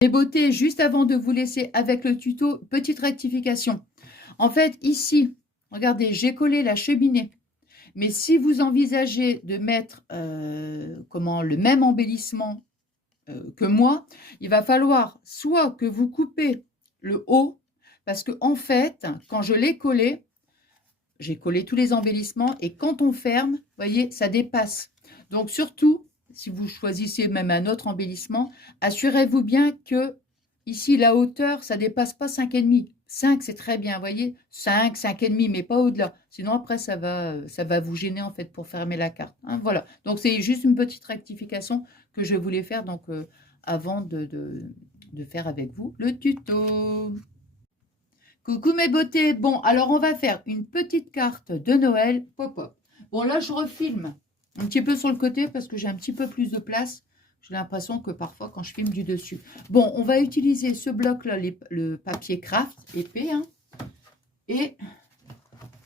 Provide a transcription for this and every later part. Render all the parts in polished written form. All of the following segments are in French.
Les beautés, juste avant de vous laisser avec le tuto, petite rectification. En fait, ici, regardez, j'ai collé la cheminée. Mais si vous envisagez de mettre le même embellissement que moi, il va falloir soit que vous coupez le haut, parce que en fait, quand je l'ai collé, j'ai collé tous les embellissements et quand on ferme, vous voyez, ça dépasse. Donc surtout, si vous choisissez même un autre embellissement, assurez-vous bien que ici, la hauteur, ça dépasse pas 5,5. 5, c'est très bien, vous voyez, 5, 5,5, mais pas au-delà. Sinon, après, ça va vous gêner, en fait, pour fermer la carte. Hein, voilà. Donc, c'est juste une petite rectification que je voulais faire donc, avant de faire avec vous le tuto. Coucou mes beautés. Bon, alors on va faire une petite carte de Noël pop-up. Bon, là, je refilme un petit peu sur le côté parce que j'ai un petit peu plus de place. J'ai l'impression que parfois, quand je filme du dessus. Bon, on va utiliser ce bloc-là, le papier craft épais, hein, et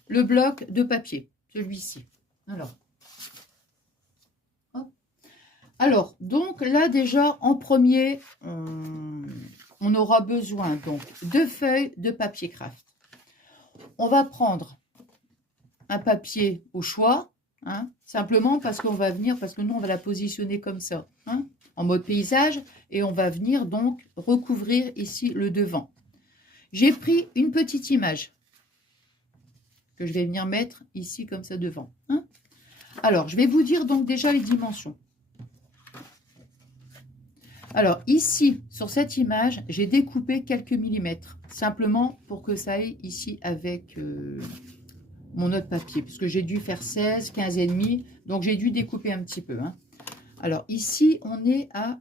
le bloc de papier, celui-ci. Alors, donc là, déjà, en premier, on aura besoin donc de feuilles de papier craft. On va prendre un papier au choix, hein, simplement parce qu'on va venir, parce que nous on va la positionner comme ça, hein, en mode paysage, et on va venir donc recouvrir ici le devant. J'ai pris une petite image que je vais venir mettre ici comme ça devant. Hein. Alors, je vais vous dire donc déjà les dimensions. Alors ici, sur cette image, j'ai découpé quelques millimètres, simplement pour que ça aille ici avec mon autre papier, parce que j'ai dû faire 16, 15 et demi, donc j'ai dû découper un petit peu. Hein. Alors ici, on est à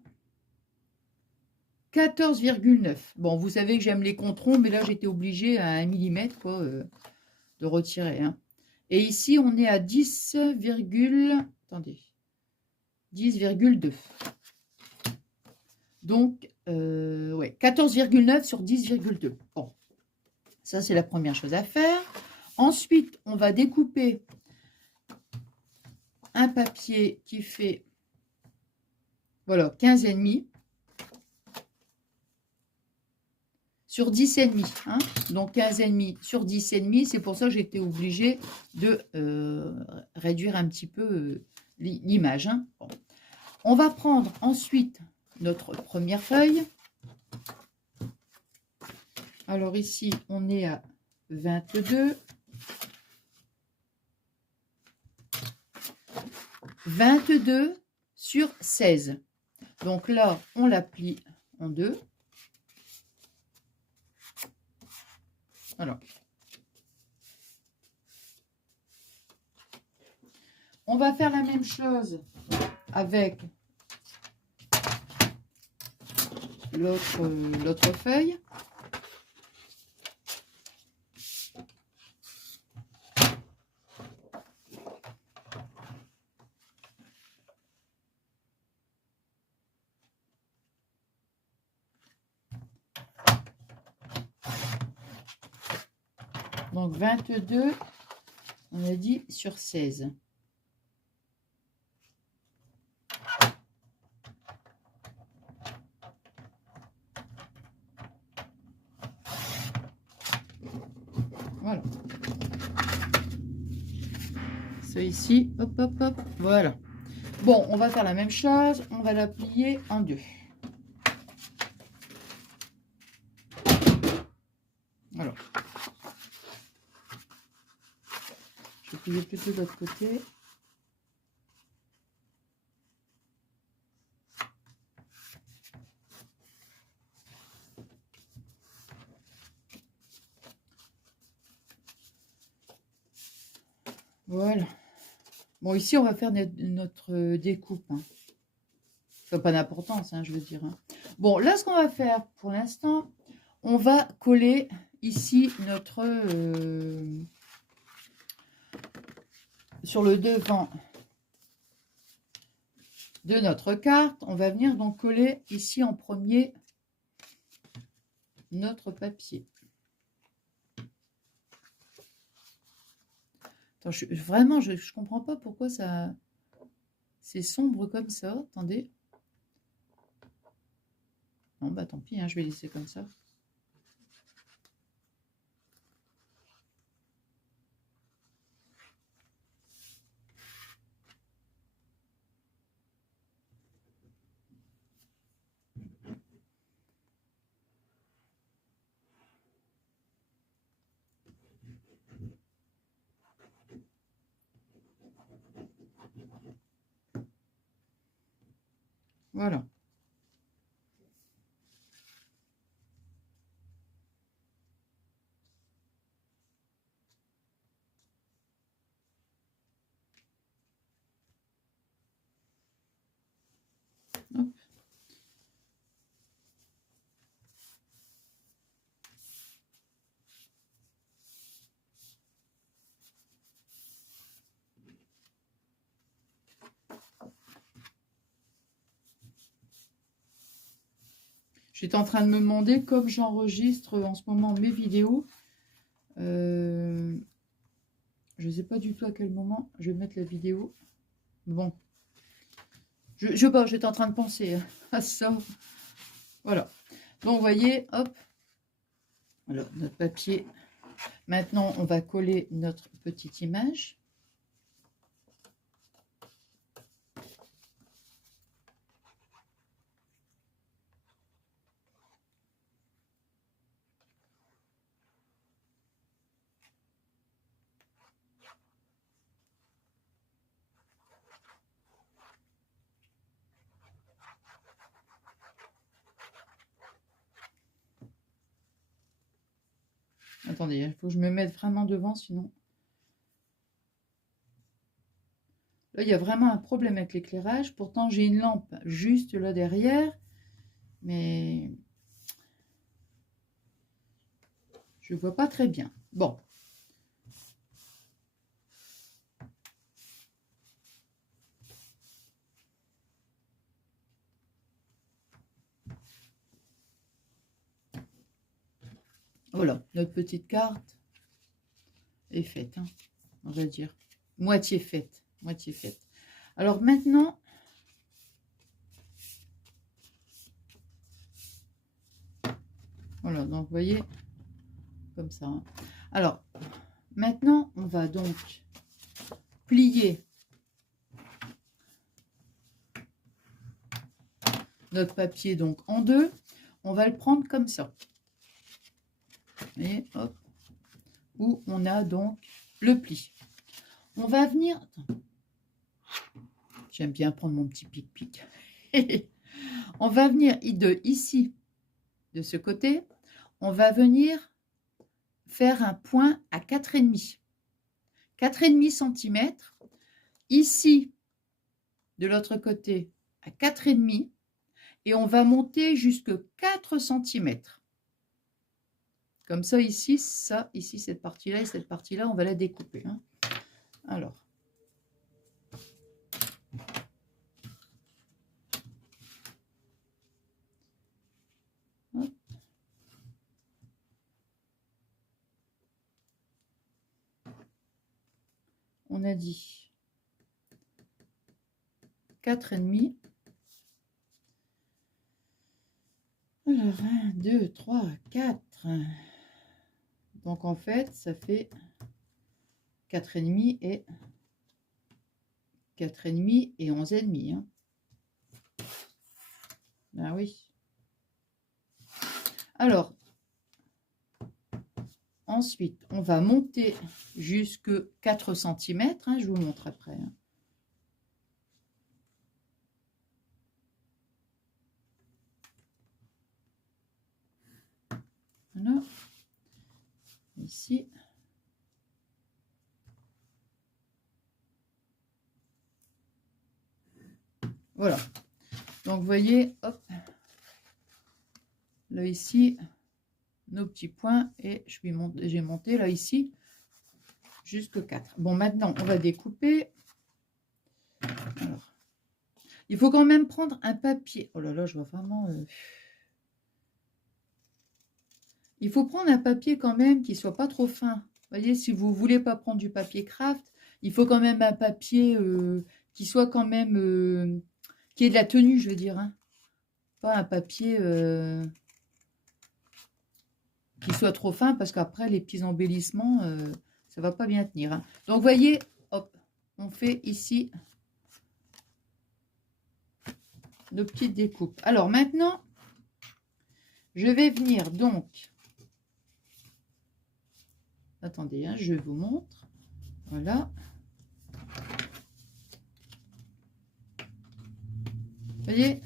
14,9. Bon, vous savez que j'aime les controns, mais là j'étais obligée à 1 mm quoi, de retirer. Hein. Et ici, on est à 10, attendez, 10,2. Donc, ouais, 14,9 sur 10,2. Bon, ça c'est la première chose à faire. Ensuite, on va découper un papier qui fait, voilà, 15,5 sur 10,5. Hein. Donc, 15,5 sur 10,5, c'est pour ça que j'étais obligée de réduire un petit peu l'image. Hein. Bon. On va prendre ensuite notre première feuille. Alors ici, on est à 22. 22 sur 16. Donc là, on la plie en deux. Alors. On va faire la même chose avec l'autre feuille. Donc 22, on a dit sur 16. Voilà. Ça ici, hop, hop, hop, voilà. Bon, on va faire la même chose, on va la plier en deux. Alors, je vais plier plutôt de l'autre côté. Voilà. Bon, ici, on va faire notre découpe. Hein. Ça n'a pas d'importance, hein, je veux dire. Hein. Bon, là, ce qu'on va faire pour l'instant, on va coller ici notre... sur le devant de notre carte, on va venir donc coller ici en premier notre papier. Attends, vraiment, je ne comprends pas pourquoi ça c'est sombre comme ça. Attendez. Bon, bah tant pis, hein, je vais laisser comme ça. Voilà. Hop. J'étais en train de me demander, comme j'enregistre en ce moment mes vidéos, je ne sais pas du tout à quel moment je vais mettre la vidéo. Bon, j'étais en train de penser à ça. Voilà. Donc, vous voyez, hop. Alors, notre papier. Maintenant, on va coller notre petite image. Attendez, il faut que je me mette vraiment devant, sinon... Là, il y a vraiment un problème avec l'éclairage. Pourtant, j'ai une lampe juste là derrière. Mais je ne vois pas très bien. Bon. Voilà, notre petite carte est faite, hein, on va dire. Moitié faite, moitié faite. Alors maintenant, voilà, donc vous voyez, comme ça. Hein. Alors, maintenant, on va donc plier notre papier donc en deux. On va le prendre comme ça. Et hop, où on a donc le pli. On va venir... J'aime bien prendre mon petit pic-pic. On va venir de ici, de ce côté, on va venir faire un point à 4,5. 4,5 cm. Ici, de l'autre côté, à 4,5. Et on va monter jusque 4 cm. Comme ça, ici, cette partie-là et cette partie-là, on va la découper. Hein. Alors. Hop. On a dit 4,5. Alors, 1, 2, 3, 4. Donc, en fait, ça fait 4,5 et 4,5 et 11,5. Hein. Ben oui. Alors, ensuite, on va monter jusque 4 cm. Hein, je vous montre après. Hein. Voilà. Ici. Voilà. Donc, vous voyez, hop. Là, ici, nos petits points. Et j'ai monté, là, ici, jusque 4. Bon, maintenant, on va découper. Alors, il faut quand même prendre un papier. Oh là là, je vois vraiment... Il faut prendre un papier quand même qui soit pas trop fin. Vous voyez, si vous voulez pas prendre du papier craft, il faut quand même un papier qui soit quand même... qui ait de la tenue, je veux dire. Hein. pas un papier qui soit trop fin, parce qu'après, les petits embellissements, ça va pas bien tenir. Hein. Donc, vous voyez, hop, on fait ici nos petites découpes. Alors, maintenant, je vais venir donc... Attendez, hein, je vous montre. Voilà. Vous voyez?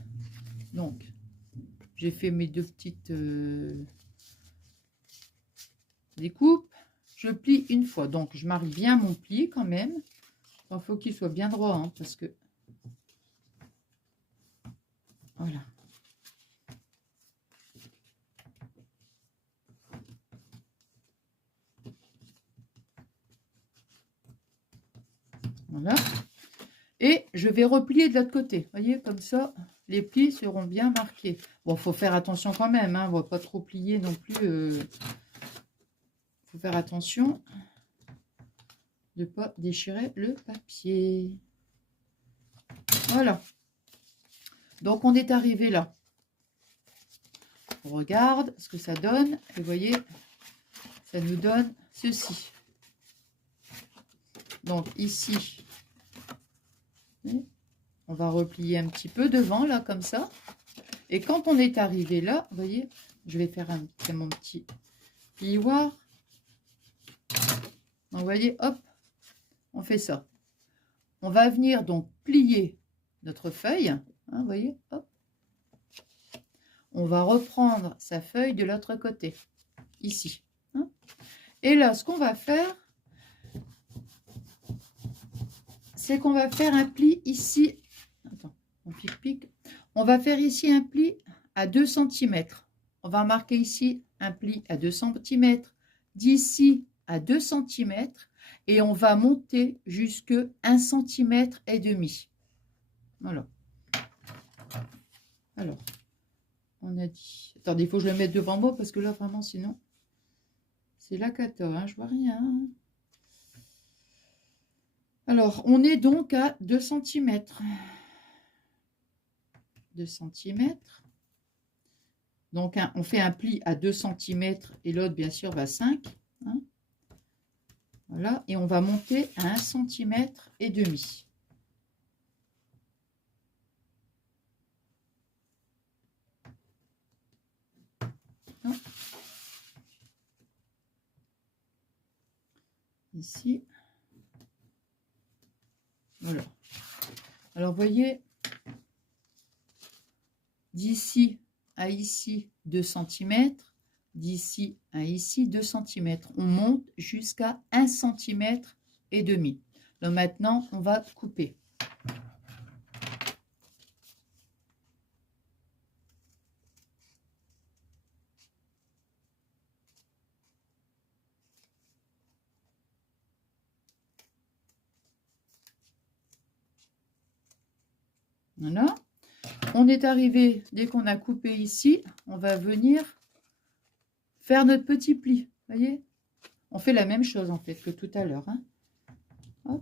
Donc, j'ai fait mes deux petites découpes. Je plie une fois. Donc, je marie bien mon pli quand même. Il faut qu'il soit bien droit, hein, parce que... Voilà. Voilà. Et je vais replier de l'autre côté. Vous voyez, comme ça, les plis seront bien marqués. Bon, il faut faire attention quand même. Hein, on ne va pas trop plier non plus. Faut faire attention de ne pas déchirer le papier. Voilà. Donc, on est arrivé là. On regarde ce que ça donne. Et vous voyez, ça nous donne ceci. Donc, ici, on va replier un petit peu devant, là, comme ça. Et quand on est arrivé là, vous voyez, je vais faire mon petit plioir. Donc, vous voyez, hop, on fait ça. On va venir donc plier notre feuille. Hein, vous voyez, hop. On va reprendre sa feuille de l'autre côté, ici. Hein. Et là, ce qu'on va faire, c'est qu'on va faire un pli ici. Attends, on pique. On va faire ici un pli à 2 cm. On va marquer ici un pli à 2 cm, d'ici à 2 cm, et on va monter jusque 1 cm et demi. Voilà. Alors, on a dit... Attendez, il faut que je le mette devant moi, parce que là, vraiment, sinon, c'est la cata, hein, je vois rien. Alors, on est donc à 2 cm. 2 cm. Donc, on fait un pli à 2 cm et l'autre, bien sûr, va 5. Hein. Voilà, et on va monter à 1 cm et demi. Ici. Voilà. Alors, vous voyez, d'ici à ici 2 cm, d'ici à ici 2 cm. On monte jusqu'à 1 cm et demi. Donc maintenant, on va couper. Voilà. On est arrivé, dès qu'on a coupé ici, on va venir faire notre petit pli. Vous voyez? On fait la même chose en fait que tout à l'heure. Hein.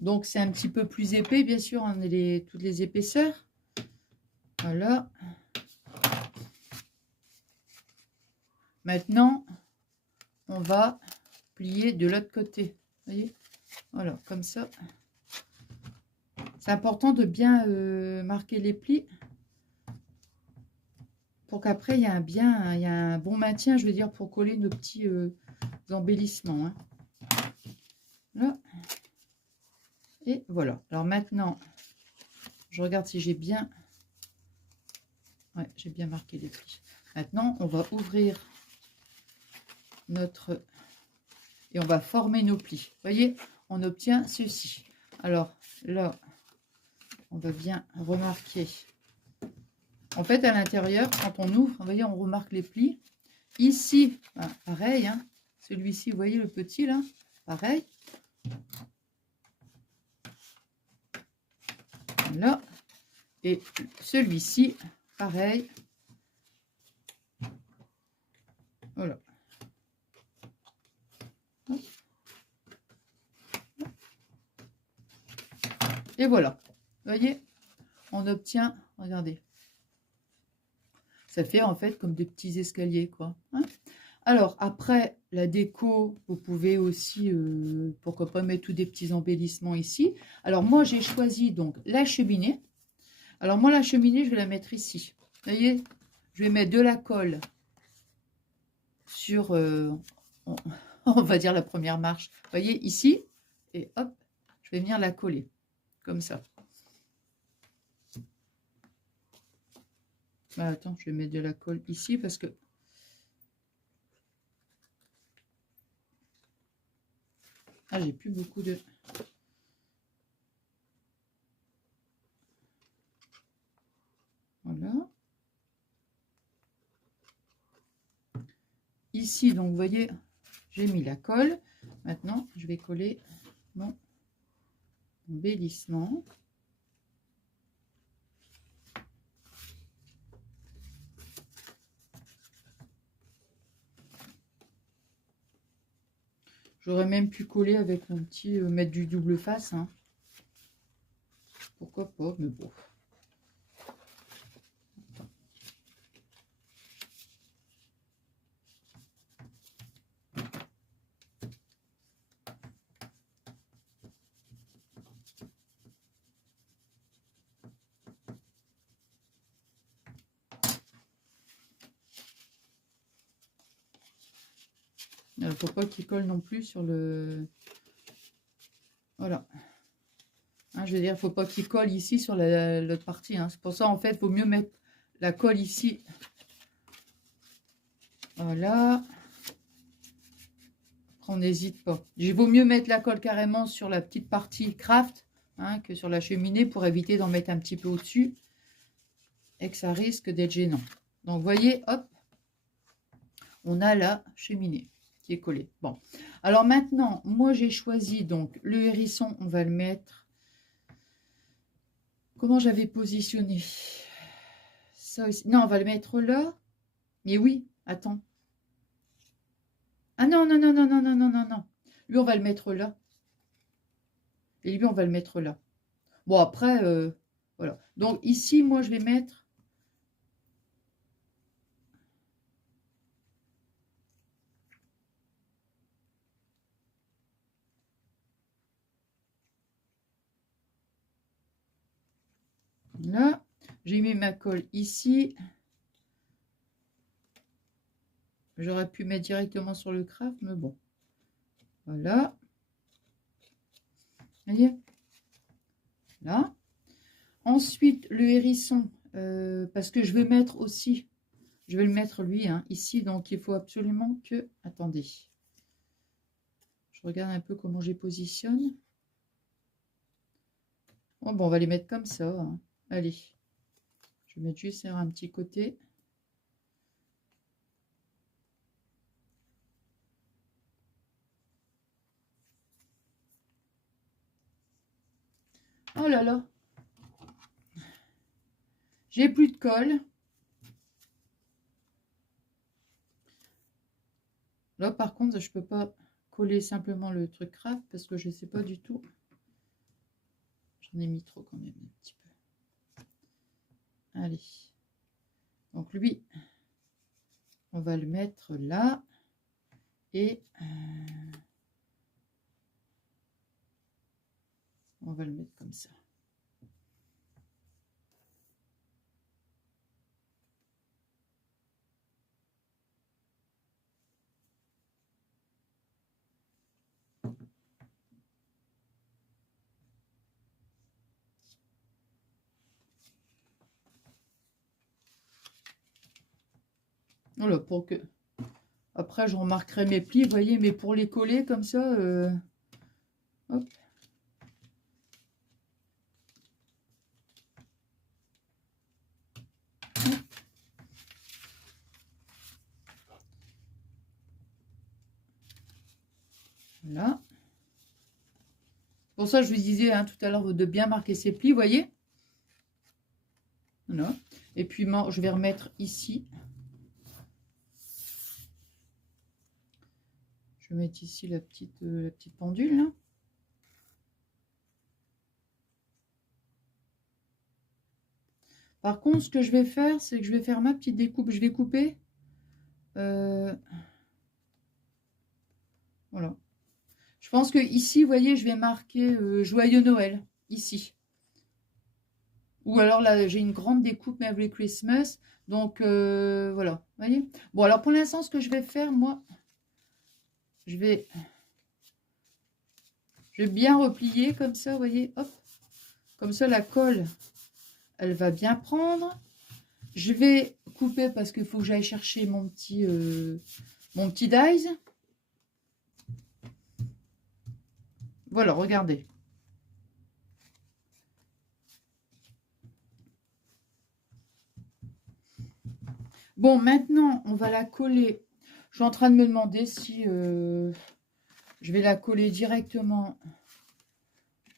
Donc c'est un petit peu plus épais, bien sûr, on a toutes les épaisseurs. Voilà. Maintenant, on va plier de l'autre côté. Vous voyez? Voilà, comme ça. C'est important de bien marquer les plis pour qu'après il y a un bon maintien, je veux dire, pour coller nos petits embellissements. Hein. Là. Et voilà. Alors maintenant, je regarde si j'ai bien... Ouais, j'ai bien marqué les plis. Maintenant, on va ouvrir notre... Et on va former nos plis. Vous voyez, on obtient ceci. Alors là, on va bien remarquer. En fait, à l'intérieur, quand on ouvre, vous voyez, on remarque les plis. Ici, ben, pareil. Hein, celui-ci, vous voyez le petit là, pareil. Là. Et celui-ci, pareil. Voilà. Et voilà. Vous voyez, on obtient regardez. Ça fait en fait comme des petits escaliers, quoi. Hein. Alors, après la déco, vous pouvez aussi, pourquoi pas, mettre tous des petits embellissements ici. Alors, moi, j'ai choisi donc la cheminée. Alors, moi, la cheminée, je vais la mettre ici. Vous voyez, je vais mettre de la colle sur, on va dire, la première marche. Vous voyez, ici. Et hop, je vais venir la coller, comme ça. Ah, attends, je vais mettre de la colle ici parce que... Ah, j'ai plus beaucoup de... Voilà. Ici, donc, vous voyez, j'ai mis la colle. Maintenant, je vais coller mon embellissement. J'aurais même pu coller avec mon petit... mettre du double face. Hein. Pourquoi pas, mais bon. Il ne faut pas qu'il colle non plus sur le... Voilà. Hein, je veux dire, il ne faut pas qu'il colle ici sur l'autre partie. Hein. C'est pour ça, en fait, il vaut mieux mettre la colle ici. Voilà. Après, on n'hésite pas. Il vaut mieux mettre la colle carrément sur la petite partie craft hein, que sur la cheminée pour éviter d'en mettre un petit peu au-dessus et que ça risque d'être gênant. Donc, vous voyez, hop, on a la cheminée qui est collée. Bon, alors maintenant, moi, j'ai choisi donc le hérisson. On va le mettre... Comment j'avais positionné ça aussi. Non, on va le mettre là. Mais oui, attends. Ah non, non, non, non, non, non, non, non, non. Lui, on va le mettre là. Et lui, on va le mettre là. Bon, après, voilà. Donc, ici, moi, je vais mettre... Là, j'ai mis ma colle ici. J'aurais pu mettre directement sur le craft, mais bon. Voilà. Vous voyez? Là. Ensuite, le hérisson, parce que je vais mettre aussi, je vais le mettre lui, hein, ici, donc il faut absolument que... Attendez. Je regarde un peu comment je les positionne. Oh, bon, on va les mettre comme ça. Hein. Allez. Je vais mettre juste sur un petit côté. Oh là là. J'ai plus de colle. Là, par contre, je peux pas coller simplement le truc craft parce que je ne sais pas du tout. J'en ai mis trop quand même un petit peu. Allez. Donc lui, on va le mettre là. Et on va le mettre comme ça. Voilà, pour que... Après, je remarquerai mes plis, vous voyez, mais pour les coller comme ça... Hop. Voilà. Pour ça, je vous disais hein, tout à l'heure de bien marquer ses plis, vous voyez. Voilà. Et puis, je vais remettre ici. Je vais mettre ici la petite pendule. Là. Par contre, ce que je vais faire, c'est que je vais faire ma petite découpe. Je vais couper. Voilà. Je pense que ici, vous voyez, je vais marquer Joyeux Noël. Ici. Ou alors là, j'ai une grande découpe Merry Christmas. Donc, voilà. Vous voyez? Bon, alors pour l'instant, ce que je vais faire, moi, je vais bien replier comme ça, vous voyez? Hop. Comme ça, la colle, elle va bien prendre. Je vais couper parce qu'il faut que j'aille chercher mon petit dies. Voilà, regardez. Bon, maintenant, on va la coller. Je suis en train de me demander si je vais la coller directement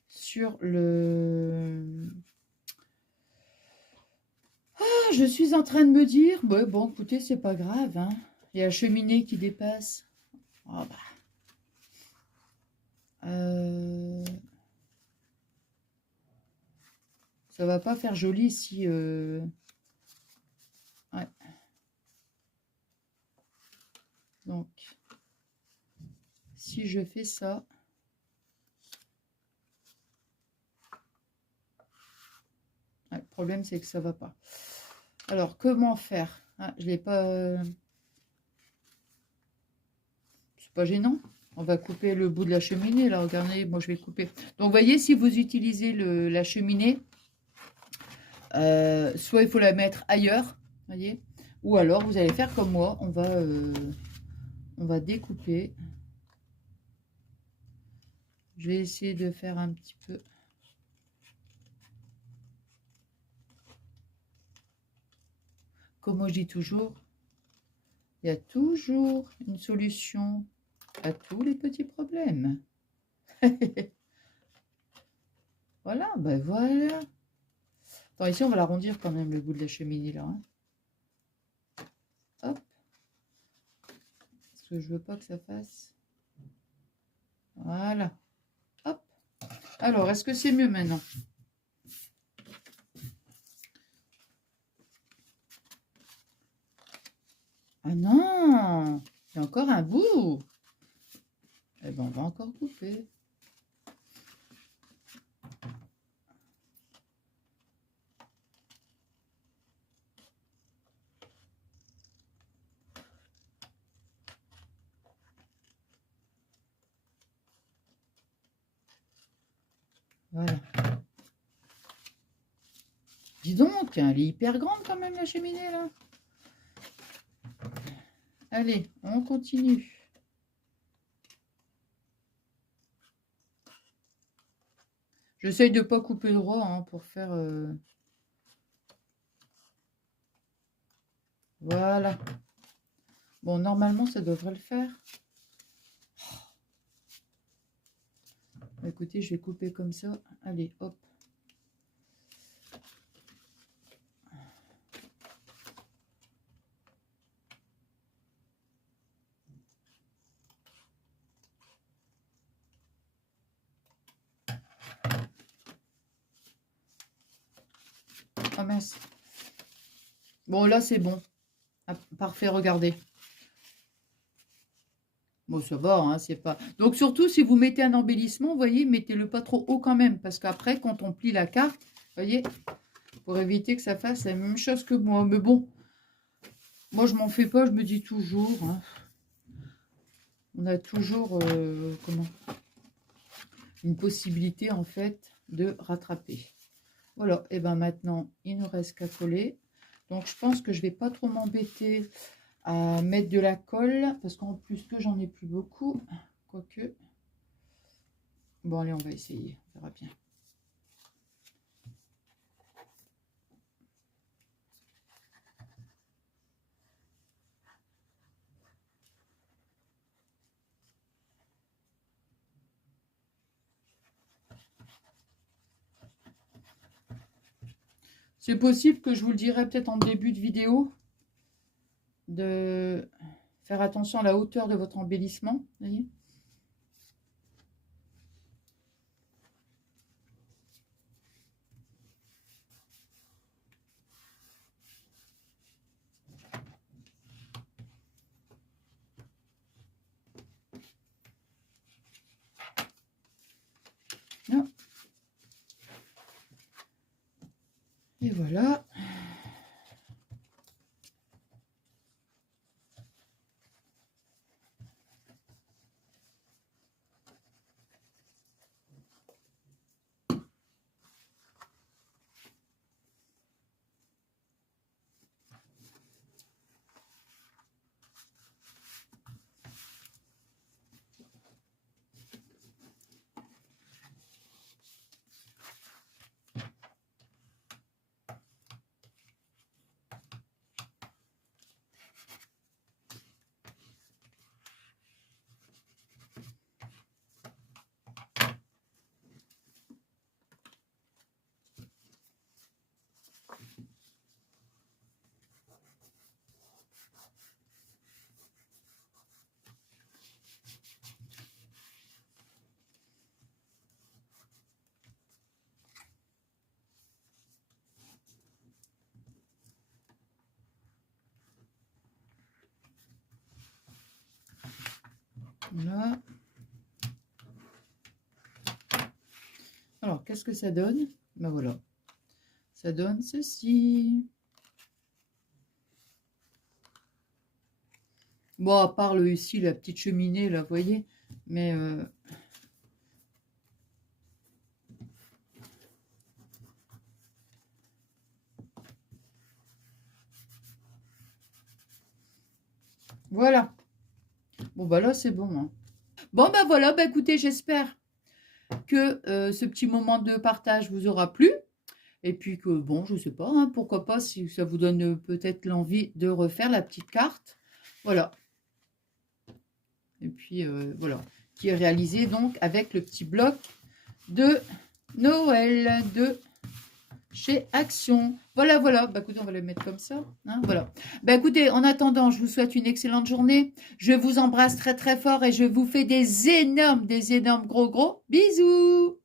sur le... Ah, je suis en train de me dire, ouais, bon, écoutez, c'est pas grave, hein. Il y a la cheminée qui dépasse. Oh, bah. Ça va pas faire joli si... Ouais. Donc, si je fais ça... Ouais, le problème, c'est que ça va pas. Alors, comment faire? Ah, je l'ai pas... C'est pas gênant. On va couper le bout de la cheminée, là, regardez, moi je vais couper. Donc, vous voyez, si vous utilisez la cheminée, soit il faut la mettre ailleurs, voyez, ou alors vous allez faire comme moi, on va découper. Je vais essayer de faire un petit peu. Comme moi je dis toujours, il y a toujours une solution à tous les petits problèmes. Voilà, ben voilà. Attends, ici on va l'arrondir quand même le bout de la cheminée là. Hein. Hop. Parce que je veux pas que ça fasse. Voilà. Hop. Alors, est-ce que c'est mieux maintenant? Ah non, il y a encore un bout. Eh ben, on va encore couper. Voilà. Dis donc, elle est hyper grande quand même la cheminée là. Allez, on continue. J'essaye de ne pas couper droit hein, pour faire... Voilà. Bon, normalement, ça devrait le faire. Écoutez, je vais couper comme ça. Allez, hop. Ah mince. Bon, là, c'est bon. Ah, parfait, regardez. Bon, ça va, hein, c'est pas... Donc, surtout, si vous mettez un embellissement, vous voyez, mettez-le pas trop haut quand même. Parce qu'après, quand on plie la carte, vous voyez, pour éviter que ça fasse la même chose que moi. Mais bon, moi, je m'en fais pas, je me dis toujours... Hein, on a toujours... comment une possibilité, en fait, de rattraper. Voilà, et ben maintenant, il ne reste qu'à coller. Donc, je pense que je vais pas trop m'embêter à mettre de la colle, parce qu'en plus que j'en ai plus beaucoup, quoique. Bon, allez, on va essayer, on verra bien. C'est possible que je vous le dirai peut-être en début de vidéo, de faire attention à la hauteur de votre embellissement, voyez. Et voilà. Voilà. Alors, qu'est-ce que ça donne? Ben voilà. Ça donne ceci. Bon, à part ici, la petite cheminée, là, vous voyez. Mais voilà. Bon, bah là, c'est bon. Hein. Bon, ben voilà. Ben écoutez, j'espère que ce petit moment de partage vous aura plu. Et puis que, bon, je sais pas, hein, pourquoi pas, si ça vous donne peut-être l'envie de refaire la petite carte. Voilà. Et puis, voilà. Qui est réalisé donc avec le petit bloc de Noël de chez Action. Voilà, voilà. Bah, écoutez, on va le mettre comme ça. Hein, voilà. Bah, écoutez, en attendant, je vous souhaite une excellente journée. Je vous embrasse très, très fort et je vous fais des énormes gros bisous.